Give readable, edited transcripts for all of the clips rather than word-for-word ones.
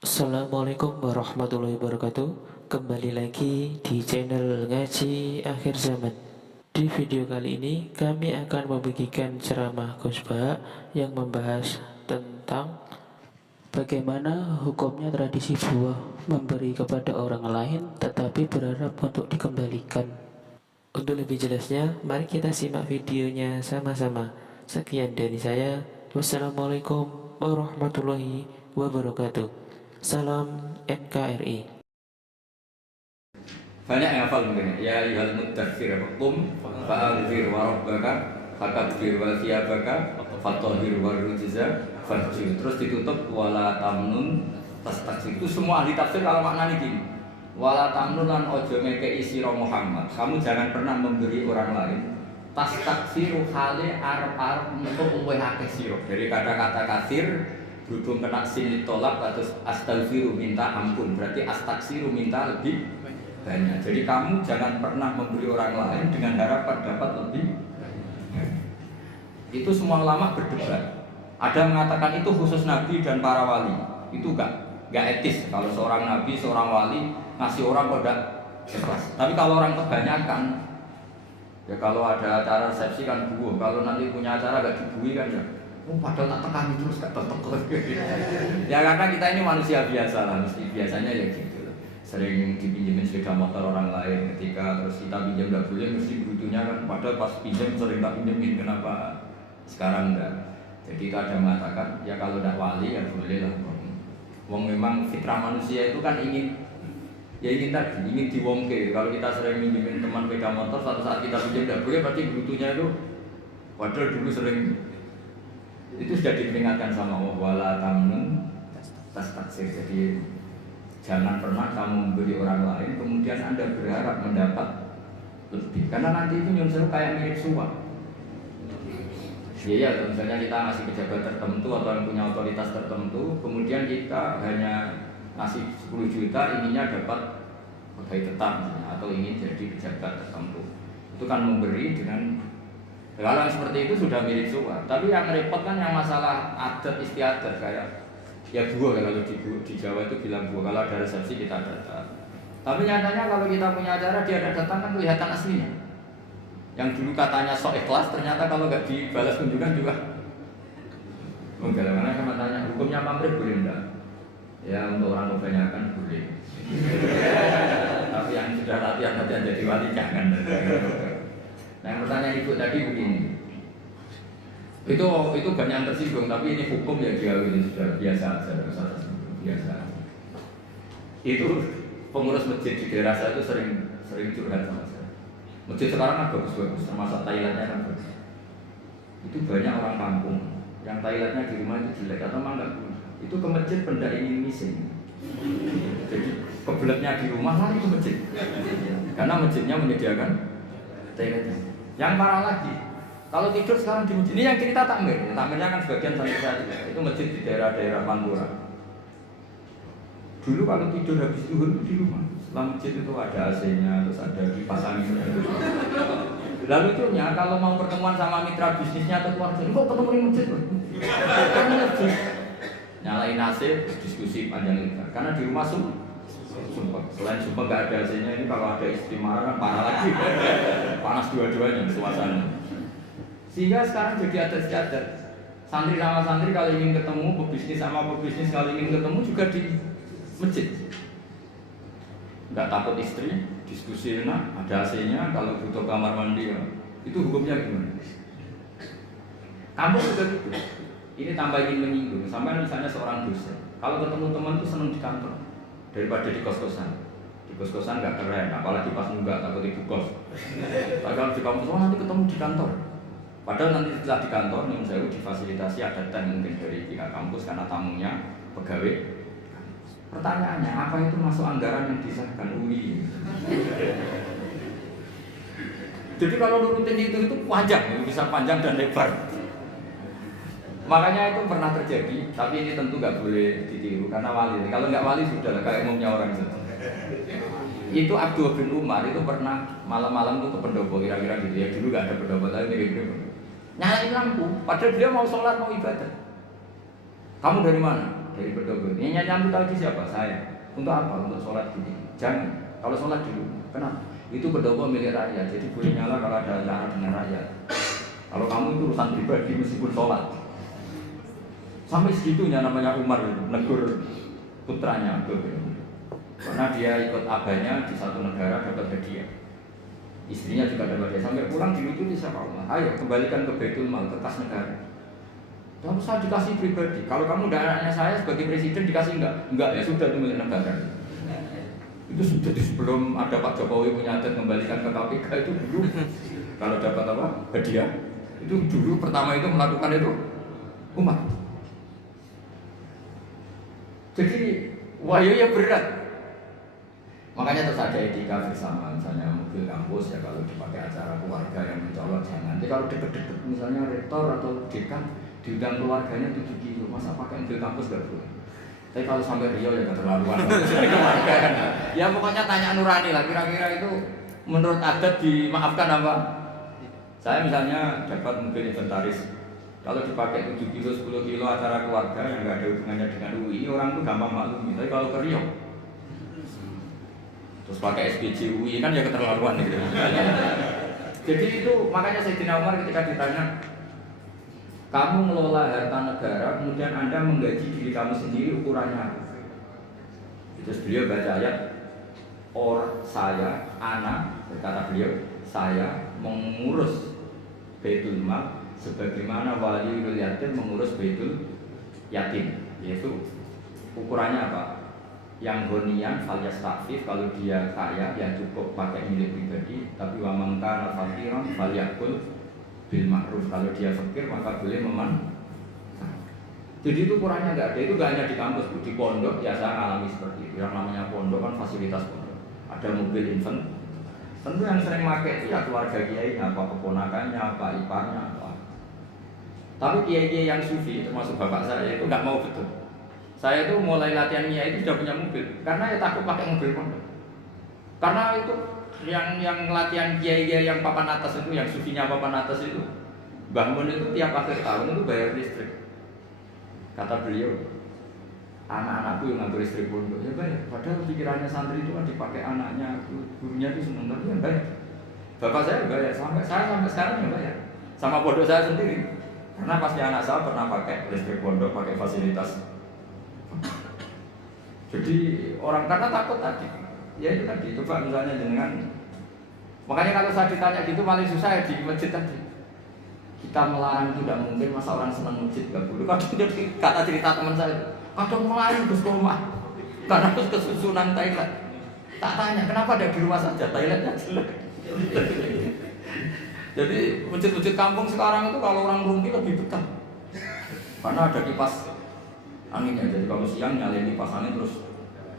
Assalamualaikum warahmatullahi wabarakatuh. Kembali lagi di channel Ngaji Akhir Zaman. Di video kali ini kami akan membagikan ceramah khotbah yang membahas tentang bagaimana hukumnya tradisi buah memberi kepada orang lain tetapi berharap untuk dikembalikan. Untuk lebih jelasnya, mari kita simak videonya sama-sama. Sekian dari saya. Wassalamualaikum warahmatullahi wabarakatuh. Salam NKRI. Banyak yang hafal mungkin ya ayyuhal muddatsir qum fa'anzir wa rabbaka fakabbir wa thiyabaka fatahhir wa rujza fahjur. Terus ditutup wala tamnun tastaksir. Itu semua ahli tafsir kalau maknanya gini, wala tamnun lan ojo ngekei sira Muhammad, kamu jangan pernah memberi orang lain tastaksiru hale arep-arep untuk luwih akeh sira. Dari kata-kata kafir berhubung kena sin tolak terus astaghfiru minta ampun, berarti astaksiru minta lebih banyak. Jadi kamu jangan pernah memberi orang lain dengan harapan dapat lebih. Itu semua ulama berdebat. Ada mengatakan itu khusus nabi dan para wali. Itu enggak etis kalau seorang nabi, seorang wali ngasih orang kok enggak ikhlas. Tapi kalau orang kebanyakan, ya kalau ada acara resepsi kan buah. Kalau nanti punya acara enggak dibui kan ya. Oh, padahal tak tekan terus enggak tertekan. Ya karena kita ini manusia biasa lah, mesti biasanya ya gitu. Sering dipinjemin sepeda motor orang lain, ketika terus kita pinjam nggak boleh mesti butuhnya kan, padahal pas pinjam sering tak pinjemin, kenapa sekarang enggak? Jadi itu ada mengatakan ya kalau tidak wali ya boleh lah. Wong memang fitrah manusia itu kan ingin tadi ingin diwongke. Kalau kita sering pinjemin teman sepeda motor, suatu saat kita pinjam nggak boleh, berarti butuhnya itu padahal dulu sering. Itu sudah diperingatkan sama Allah, wala tamnun tastaksir. Jadi jangan pernah kamu memberi orang lain kemudian Anda berharap mendapat lebih, karena nanti itu nyunsur kayak mirip suap. Iya, misalnya kita ngasih pejabat tertentu atau yang punya otoritas tertentu, kemudian kita hanya ngasih 10 juta inginnya dapat pegawai tetap atau ingin jadi pejabat tertentu. Itu kan memberi dengan hal yang seperti itu sudah mirip suap. Tapi yang repot kan yang masalah adat istiadat kayak ya buah, kalau di Jawa itu bilang buah, kalau ada resepsi kita datang. Tapi nyatanya kalau kita punya acara dia ada datang kan kelihatan aslinya. Yang dulu katanya sok ikhlas ternyata kalau nggak dibalas kunjungan juga enggak. Karena saya tanya hukumnya pamrih boleh enggak? Ya untuk orang kebanyakan boleh. Tapi yang sudah latihan jadi wali jangan. Nah yang pertanyaan ibu tadi begini. Itu banyak yang tersinggung, tapi ini hukum ya dia ini sudah biasa saja, biasa. Itu pengurus masjid di daerah saya itu sering curhat sama saya. Masjid sekarang kan bagus-bagus, termasuk toiletnya kan bagus. Itu banyak orang kampung yang toiletnya di rumah itu jelek atau memang nggak guna. Itu ke masjid benda ingin missing. Jadi kebeletnya di rumah lari ke masjid, karena masjidnya menyediakan toiletnya. Yang parah lagi, kalau tidur sekarang di masjid, ini yang cerita takmir. Takmirnya kan sebagian sampai saya juga. Itu masjid di daerah-daerah Pantura. Dulu kalau tidur habis zuhur itu di rumah. Setelah masjid itu ada AC-nya, terus ada kipas angin. Lalu lucunya kalau mau pertemuan sama mitra bisnisnya atau keluarga, kok ketemu di masjid? Ketemu masjid. Nyalain AC, diskusi panjang lebar. Karena di rumah sumpah. Selain sumpah nggak ada AC-nya, ini kalau ada istri marah kan parah lagi. Panas dua-duanya suasana. Sehingga sekarang jadi adat istiadat. Santri sama santri kalau ingin ketemu, pebisnis sama pebisnis kalau ingin ketemu juga di masjid. Enggak takut istri, diskusi enak, ada AC-nya, kalau butuh kamar mandi ya. Itu hukumnya gimana? Kamu juga gitu. Ini tambah ingin menyinggung. Sampai misalnya seorang dosen, kalau ketemu teman itu senang di kantor daripada di kos-kosan. Di kos-kosan nggak keren, apalagi pas nunggak takut ibu kos. Kalau di kampus, nanti ketemu di kantor. Padahal nanti setelah di kantor, nih saya difasilitasi ada teh mungkin dari pihak kampus karena tamunya pegawai. Pertanyaannya, apa itu masuk anggaran yang disahkan UI? Jadi kalau nurutin itu panjang, bisa panjang dan lebar. Makanya itu pernah terjadi, tapi ini tentu nggak boleh ditiru karena wali. Kalau nggak wali sudah lah, kayak umumnya orang itu. Itu Abdul bin Umar itu pernah malam-malam itu ke pendopo kira-kira gitu ya. Dulu nggak ada pendopo, tapi mirip-mirip. Nyalain lampu, padahal dia mau sholat, mau ibadah. Kamu dari mana? dari pendopo. Ini nyambut lagi siapa? Saya. Untuk apa? Untuk sholat gini. Jangan. Kalau sholat dulu. Kenapa? Itu pendopo milik rakyat. Jadi boleh nyala kalau ada acara dengan rakyat. Kalau kamu itu urusan pribadi meskipun sholat. Sampai segitunya namanya Umar negur putranya. Karena dia ikut abahnya di satu negara dapat hadiah. Istrinya juga dapat hadiah. Sampai pulang dilucuti sama Umar. Ayo kembalikan ke Baitul Mal, ke kas negara. Kamu saya dikasih pribadi. Kalau kamu udah anaknya saya sebagai presiden dikasih enggak? Enggak, ya sudah itu milik negara. Itu sudah sebelum ada Pak Jokowi punya adat kembalikan ke KPK itu dulu. Kalau dapat apa? Hadiah. Itu dulu pertama itu melakukan itu Umar. Jadi wahyu ya berat. Makanya terus ada etika bersama, misalnya mobil kampus ya kalau dipakai acara keluarga yang mencolok jangan. Jadi kalau deket-deket misalnya rektor atau dekan diundang keluarganya 7 kilo, masa pakai mobil kampus gak boleh. Tapi kalau sampai Rio ya keterlaluan. Keluarga kan. Ya pokoknya tanya nurani lah, kira-kira itu menurut adat dimaafkan apa? Saya misalnya dapat mobil inventaris, kalau dipakai 7 kilo, 10 kilo acara keluarga yang gak ada hubungannya dengan UI, orang tuh gampang maklumi. Tapi kalau ke Rio, terus pakai SPJ UI kan ya keterlaluan gitu. Jadi itu makanya Sayyidina Umar ketika ditanya, kamu mengelola harta negara, kemudian Anda menggaji diri kamu sendiri, ukurannya apa? Terus beliau baca ayat, saya, anak, berkata beliau, saya mengurus Baitul Mal sebagaimana waliul yatim mengurus Baitul Yatim. Yaitu ukurannya apa? Yang gonian alias takfif, kalau dia kaya ya cukup pakai milik pribadi, tapi wa man kana faqiran falyakul bil ma'ruf, kalau dia fakir maka boleh meman. Jadi itu ukurannya enggak ada, itu enggak hanya di kampus, di pondok ya saya alami seperti itu. Yang namanya pondok kan fasilitas pondok. Ada mobil infant. Tentu yang sering pakai itu ya keluarga kiai, apa keponakannya, apa iparnya, apa. Tapi kiai-kiai yang sufi termasuk bapak saya itu enggak mau betul. Saya itu mulai latihan kiai itu sudah punya mobil, karena ya takut pakai mobil pondok. Karena itu yang latihan kiai-kiai yang papan atas itu, yang sufinya papan atas itu, Mbah Mun itu tiap akhir tahun itu bayar listrik. Kata beliau, anak-anakku yang ngambil listrik pondok ya bayar. Padahal pikirannya santri itu kan dipakai anaknya, gurunya itu seneng, tapi ya bayar. Bapak saya bayar, sampai sekarang ya bayar. Sama pondok saya sendiri. Karena pasti anak saya pernah pakai listrik pondok, pakai fasilitas. Jadi orang karena takut tadi. Ya itu tadi, coba misalnya dengan, makanya kalau saya ditanya gitu paling susah ya di masjid tadi. Kita melarang itu tidak mungkin, masa orang senang masjid gak boleh. Kadang jadi kata cerita teman saya, kadang melarang terus ke rumah karena terus kesusunan toilet. Tak tanya kenapa ada di rumah saja, toiletnya jelek. Jadi masjid-masjid kampung sekarang itu kalau orang rumpi lebih betah, karena ada kipas anginnya. Jadi kalau siang nyalain kipas angin terus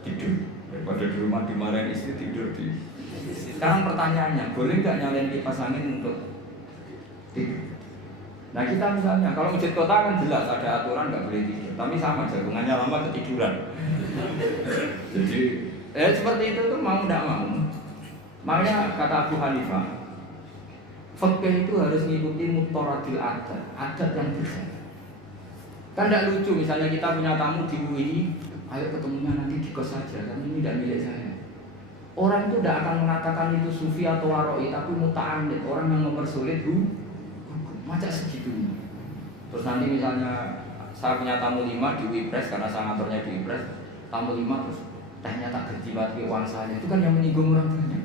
tidur. Daripada di rumah dimarahin istri tidur di. Sekarang pertanyaannya, boleh nggak nyalain kipas angin untuk tidur? Nah kita misalnya, kalau masjid kota kan jelas ada aturan nggak boleh tidur, tapi sama jagungannya lama ketiduran. Jadi seperti itu tuh mau nggak mau. Makanya kata Abu Hanifah, fikih itu harus mengikuti mutharadil adat yang berjalan. Kan tidak lucu misalnya kita punya tamu di UI, ayo ketemunya nanti di kos saja, kan ini tidak milik saya. Orang itu tidak akan mengatakan itu sufi atau waroi, tapi muta'amid, orang yang mempersulit macam segitunya. Terus nanti misalnya saya punya tamu 5 di Wipres, karena saya ngantornya di Wipres, tamu 5 terus tehnya tak ganti mati uang saya, itu kan yang menyinggung orang banyak.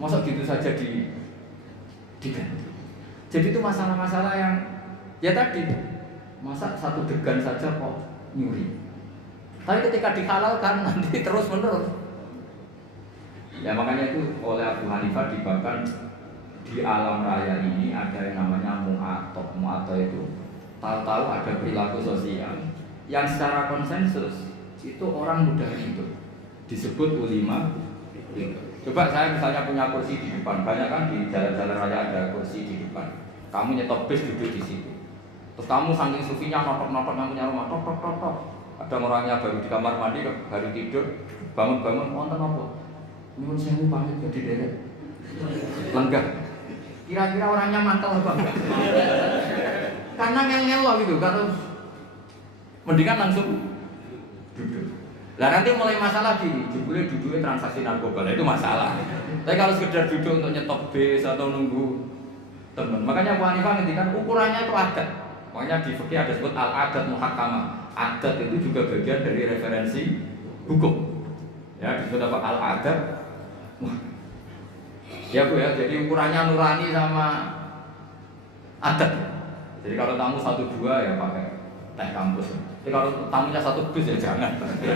Masa gitu saja diganti. Jadi itu masalah-masalah yang ya tadi, masa satu degan saja kok nyuri. Tapi ketika dihalalkan nanti terus menerus. Ya makanya itu oleh Abu Hanifah dibahkan di alam raya ini ada yang namanya mu'atok. Mu'atok itu tahu-tahu ada perilaku sosial yang secara konsensus itu orang mudah hidup, disebut ulima. Coba saya misalnya punya kursi di depan, banyak kan di jalan-jalan raya ada kursi di depan. Kamu nyetop bis duduk di situ. Terus kamu saking sufinya notok-notok yang punya rumah, tok. Ada orangnya baru di kamar mandi, baru tidur, bangun-bangun, wonten apa? Nyuwun sewu pamit ke di deret. Lenggah. Kira-kira orangnya mantel apa enggak? Karena ngel-ngel loh gitu, kalau mendingan langsung duduk. Lah nanti mulai masalah jebule duduknya transaksi narkoba, itu masalah. Tapi kalau sekedar duduk untuk nyetop bis atau nunggu teman, makanya Abu Hanifah ngendikan ukurannya itu adat. Makanya di fikih ada sebut al-adat muhakkamah. Adat itu juga bagian dari referensi hukum. Ya disebut apa al-adat. Ya Bu ya, jadi ukurannya nurani sama adat. Jadi kalau tamu 1-2 ya pakai teh kampus. Jadi kalau tamunya 1 bis ya jangan.